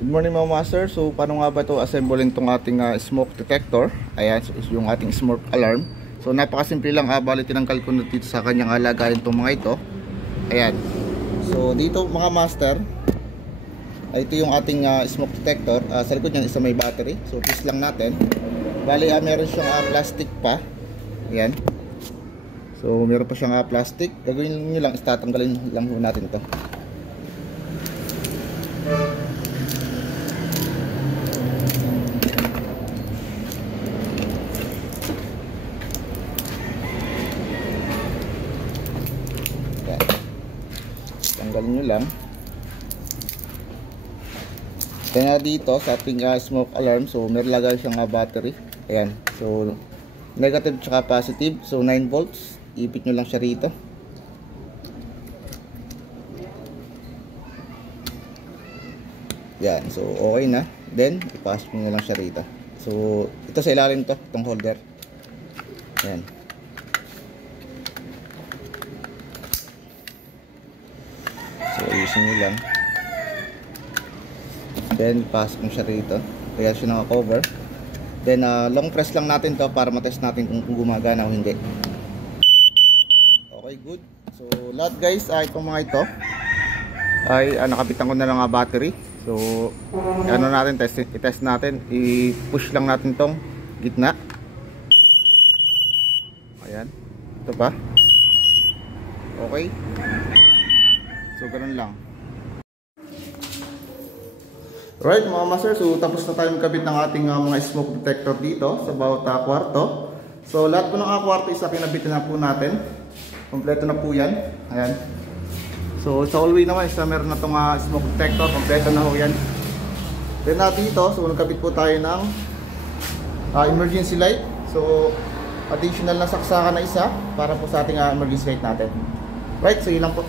Good morning mga master. So paano nga ba ito assembling itong ating smoke detector? Ayan, so, yung ating smoke alarm. So napakasimple lang, bali tinanggal ko na dito sa kanyang lagayan itong mga ito. Ayan. So dito mga master, ito yung ating smoke detector. Sa likod niyan isa may battery. So twist lang natin. Bali meron siyang plastic pa. Ayan. So meron pa siyang plastic. Gagawin nyo lang, tatanggalin lang natin ito. Tanggalin nyo lang. Kaya dito sa ating smoke alarm, so may lagay siyang battery. Ayan, so negative tsaka positive, so 9 volts. Ipit nyo lang siya rito. Yan, so okay na. Then ipasok nyo lang siya rito. So ito sa ilalim to, itong holder. Ayan. So ayusin nyo lang. Then pasok mo siya rito. Kaya siya naka-cover. Then long press lang natin to para matest natin kung gumagana o hindi. Okay, good. So lahat guys, itong mga ito ay nakabitan ko na lang battery. So ano natin, i-test natin. I-push lang natin tong gitna. Ayan. Ito pa. Okay. So ganun lang. Right mga master, so tapos na tayo magkabit ng ating mga smoke detector dito sa bawat kwarto. So lahat po ng kwarto isa kinabitin na po natin. Kompleto na po yan. Ayan. So sa hallway naman isa meron na itong smoke detector. Kompleto na po yan. Then dito, so nagkabit po tayo ng emergency light. So additional na saksakan na isa para po sa ating emergency light natin. Right, so yun lang po.